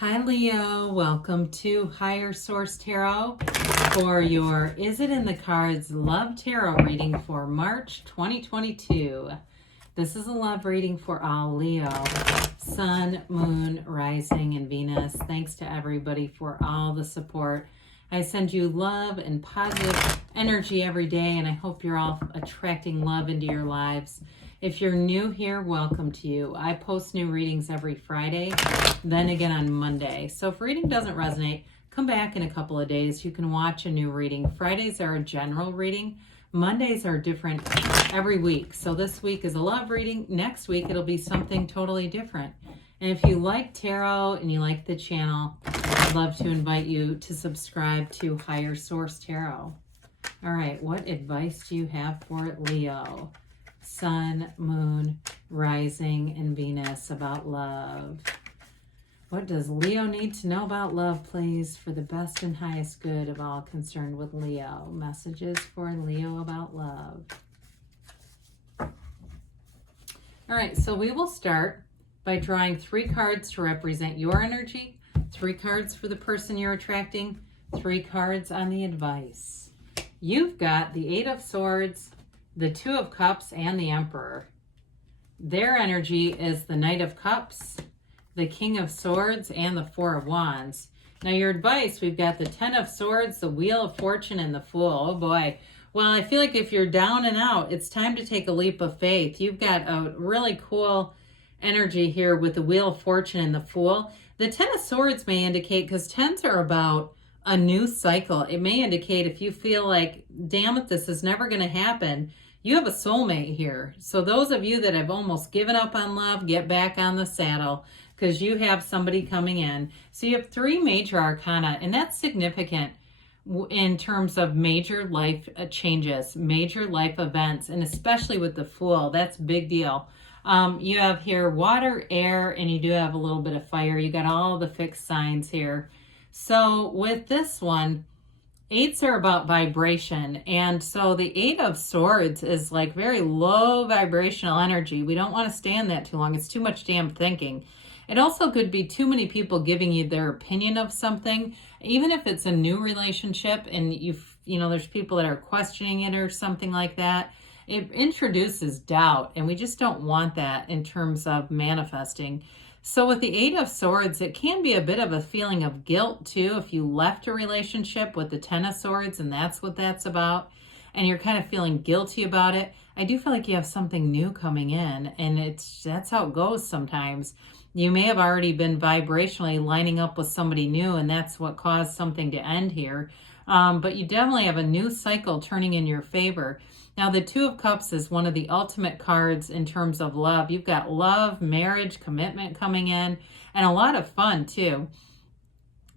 Hi Leo, welcome to Higher Source Tarot for your Is It in the Cards Love Tarot reading for March 2022. This is a love reading for all Leo, Sun, Moon, Rising, and Venus. Thanks to everybody for all the support. I send you love and positive energy every day, and I hope you're all attracting love into your lives. If you're new here, welcome to you. I post new readings every Friday, then again on Monday. So if reading doesn't resonate, come back in a couple of days. You can watch a new reading. Fridays are a general reading. Mondays are different every week. So this week is a love reading. Next week, it'll be something totally different. And if you like tarot and you like the channel, I'd love to invite you to subscribe to Higher Source Tarot. All right, what advice do you have for Leo? Sun, Moon, Rising, and Venus about love. What does Leo need to know about love, please, for the best and highest good of all concerned with Leo? Messages for Leo about love. All right, so we will start by drawing 3 cards to represent your energy, 3 cards for the person you're attracting, 3 cards on the advice. You've got the 8 of Swords, the 2 of Cups, and the Emperor. Their energy is the Knight of Cups, the King of Swords, and the 4 of Wands. Now your advice, we've got the 10 of Swords, the Wheel of Fortune, and the Fool. Oh boy. Well, I feel like if you're down and out, it's time to take a leap of faith. You've got a really cool energy here with the Wheel of Fortune and the Fool. The 10 of Swords may indicate, because 10s are about a new cycle. It may indicate if you feel like, damn it, this is never going to happen, you have a soulmate here. So those of you that have almost given up on love, get back on the saddle because you have somebody coming in. So you have 3 major arcana, and that's significant in terms of major life changes, major life events, and especially with the Fool, that's a big deal. You have here water, air, and you do have a little bit of fire. You got all the fixed signs here. So with this one, 8s are about vibration, and so the 8 of Swords is like very low vibrational energy. We don't want to stay in that too long. It's too much damn thinking. It also could be too many people giving you their opinion of something, even if it's a new relationship and you know there's people that are questioning it or something like that. It introduces doubt, and we just don't want that in terms of manifesting. So with the 8 of Swords, it can be a bit of a feeling of guilt too if you left a relationship with the 10 of Swords, and that's what that's about, and you're kind of feeling guilty about it. I do feel like you have something new coming in, and that's how it goes sometimes. You may have already been vibrationally lining up with somebody new, and that's what caused something to end here. But you definitely have a new cycle turning in your favor. Now, the 2 of Cups is one of the ultimate cards in terms of love. You've got love, marriage, commitment coming in, and a lot of fun, too.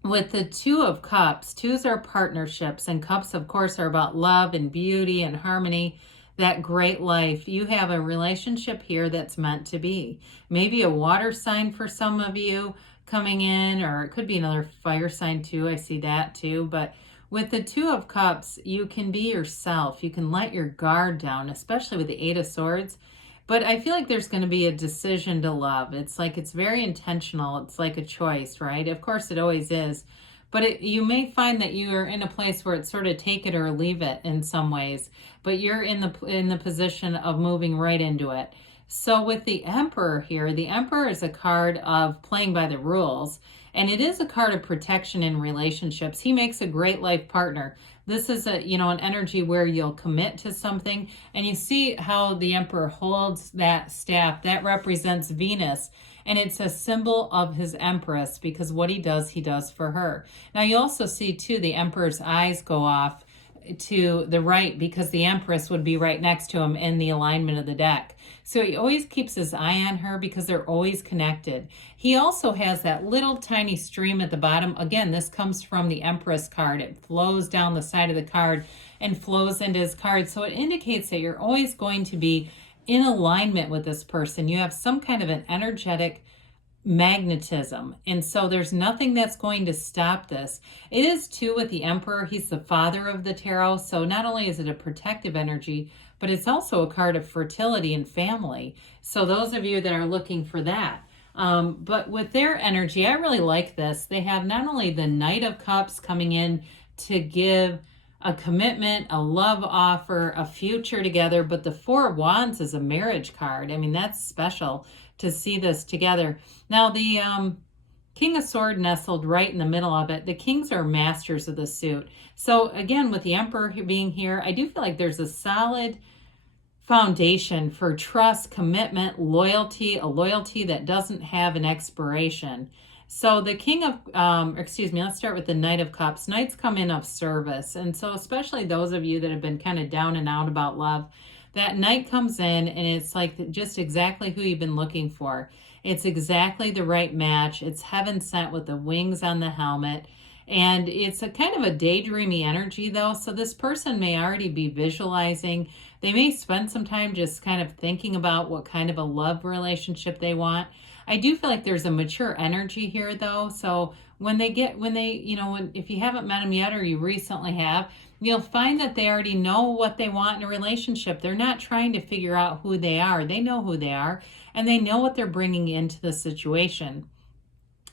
With the 2 of Cups, 2s are partnerships, and Cups, of course, are about love and beauty and harmony, that great life. You have a relationship here that's meant to be. Maybe a water sign for some of you coming in, or it could be another fire sign, too. I see that, too, but with the 2 of Cups, you can be yourself. You can let your guard down, especially with the 8 of Swords. But I feel like there's going to be a decision to love. It's like it's very intentional. It's like a choice, right? Of course, it always is. But you may find that you are in a place where it's sort of take it or leave it in some ways. But you're in the position of moving right into it. So with the Emperor here, the Emperor is a card of playing by the rules. And it is a card of protection in relationships. He makes a great life partner. This is an energy where you'll commit to something. And you see how the Emperor holds that staff. That represents Venus. And it's a symbol of his Empress because what he does for her. Now you also see too, the Emperor's eyes go off to the right because the Empress would be right next to him in the alignment of the deck. So he always keeps his eye on her because they're always connected. He also has that little tiny stream at the bottom. Again, this comes from the Empress card. It flows down the side of the card and flows into his card. So it indicates that you're always going to be in alignment with this person. You have some kind of an energetic magnetism, and so there's nothing that's going to stop this. It is too with the Emperor. He's the father of the tarot, so not only is it a protective energy, but it's also a card of fertility and family. So those of you that are looking for that, But with their energy, I really like this. They have not only the Knight of Cups coming in to give a commitment, a love offer, a future together, but the Four of Wands is a marriage card. I mean, that's special to see this together. Now, the King of Swords nestled right in the middle of it. The kings are masters of the suit. So again, with the Emperor being here, I do feel like there's a solid foundation for trust, commitment, loyalty, a loyalty that doesn't have an expiration. So the King of, let's start with the Knight of Cups. Knights come in of service. And so especially those of you that have been kind of down and out about love, that Knight comes in and it's like just exactly who you've been looking for. It's exactly the right match. It's heaven sent with the wings on the helmet. And it's a kind of a daydreamy energy though. So this person may already be visualizing. They may spend some time just kind of thinking about what kind of a love relationship they want. I do feel like there's a mature energy here though. So if you haven't met them yet or you recently have, you'll find that they already know what they want in a relationship. They're not trying to figure out who they are. They know who they are and they know what they're bringing into the situation.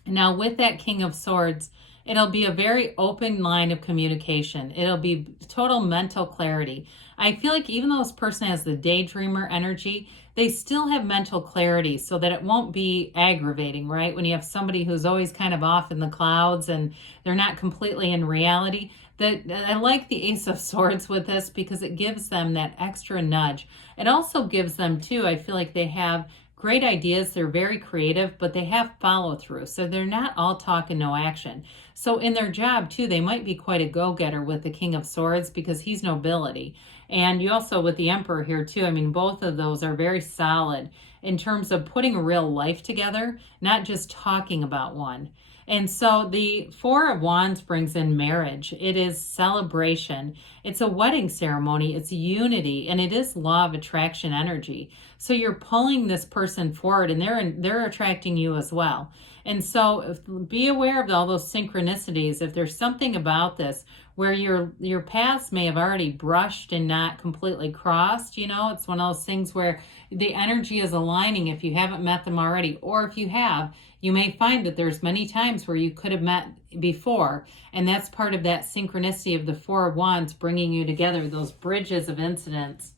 Now with that King of Swords, it'll be a very open line of communication. It'll be total mental clarity. I feel like even though this person has the daydreamer energy, they still have mental clarity so that it won't be aggravating, right? When you have somebody who's always kind of off in the clouds and they're not completely in reality. I like the Ace of Swords with this because it gives them that extra nudge. It also gives them too, I feel like they have great ideas. They're very creative, but they have follow through. So they're not all talk and no action. So in their job too, they might be quite a go-getter with the King of Swords because he's nobility. And you also with the Emperor here too, I mean, both of those are very solid in terms of putting a real life together, not just talking about one. And so the Four of Wands brings in marriage. It is celebration. It's a wedding ceremony. It's unity. And it is law of attraction energy. So you're pulling this person forward and they're attracting you as well. And so be aware of all those synchronicities. If there's something about this where your paths may have already brushed and not completely crossed, it's one of those things where the energy is aligning if you haven't met them already. Or if you have, you may find that there's many times where you could have met before. And that's part of that synchronicity of the Four of Wands bringing you together, those bridges of incidents.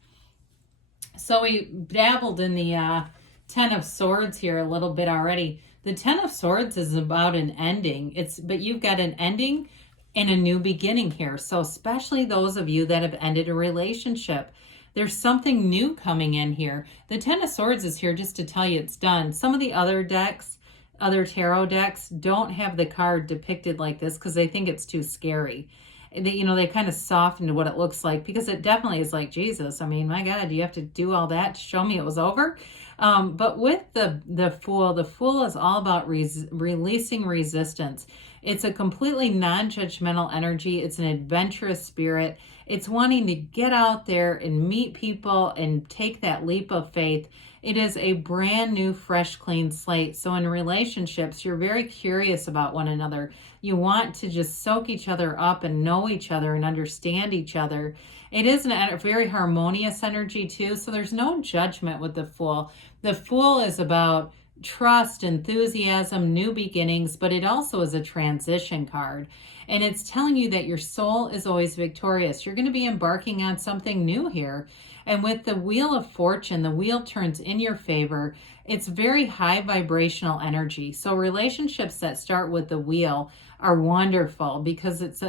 So we dabbled in the Ten of Swords here a little bit already. The Ten of Swords is about an ending. But you've got an ending and a new beginning here. So especially those of you that have ended a relationship, there's something new coming in here. The Ten of Swords is here just to tell you it's done. Some of the other tarot decks don't have the card depicted like this because they think it's too scary. They kind of softened what it looks like because it definitely is like, Jesus, I mean, my God, do you have to do all that to show me it was over? But with the Fool is all about releasing resistance. It's a completely non-judgmental energy. It's an adventurous spirit. It's wanting to get out there and meet people and take that leap of faith. It is a brand new, fresh, clean slate. So in relationships, you're very curious about one another. You want to just soak each other up and know each other and understand each other. It is a very harmonious energy too. So there's no judgment with the Fool. The Fool is about trust, enthusiasm, new beginnings, but it also is a transition card. And it's telling you that your soul is always victorious. You're going to be embarking on something new here. And with the Wheel of Fortune, the wheel turns in your favor. It's very high vibrational energy. So relationships that start with the wheel are wonderful because it's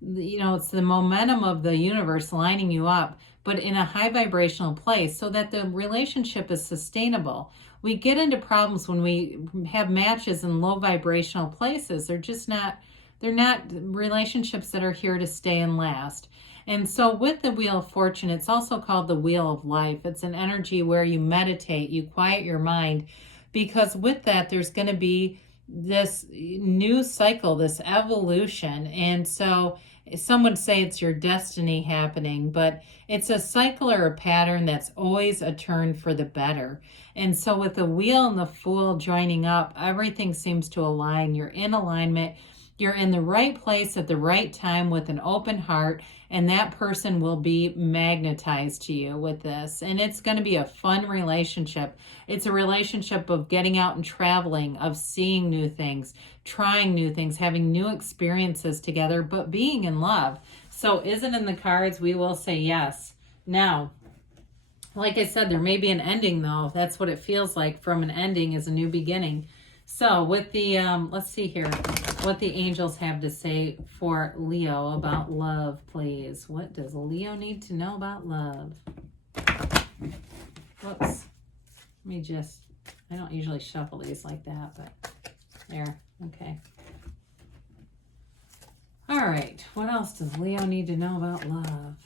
the momentum of the universe lining you up, but in a high vibrational place so that the relationship is sustainable. We get into problems when we have matches in low vibrational places. They're not relationships that are here to stay and last. And so with the Wheel of Fortune, it's also called the Wheel of Life. It's an energy where you meditate, you quiet your mind, because with that, there's going to be this new cycle, this evolution. And so some would say it's your destiny happening, but it's a cycle or a pattern that's always a turn for the better. And so with the Wheel and the Fool joining up, everything seems to align. You're in alignment. You're in the right place at the right time with an open heart, and that person will be magnetized to you with this. And it's going to be a fun relationship. It's a relationship of getting out and traveling, of seeing new things, trying new things, having new experiences together, but being in love. So is it in the cards? We will say yes. Now, like I said, there may be an ending, though. That's what it feels like. From an ending is a new beginning. So with the, let's see here, what the angels have to say for Leo about love, please. What does Leo need to know about love? Whoops. Let me just, I don't usually shuffle these like that, but there, okay. All right, what else does Leo need to know about love?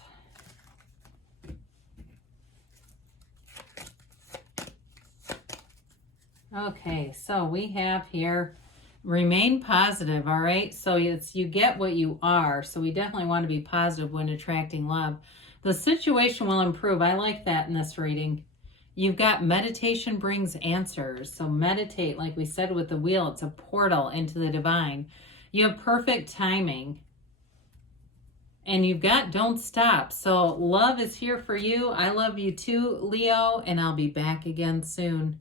Okay, so we have here, remain positive, all right? So it's you get what you are. So we definitely want to be positive when attracting love. The situation will improve. I like that in this reading. You've got meditation brings answers. So meditate, like we said with the wheel, it's a portal into the divine. You have perfect timing. And you've got don't stop. So love is here for you. I love you too, Leo, and I'll be back again soon.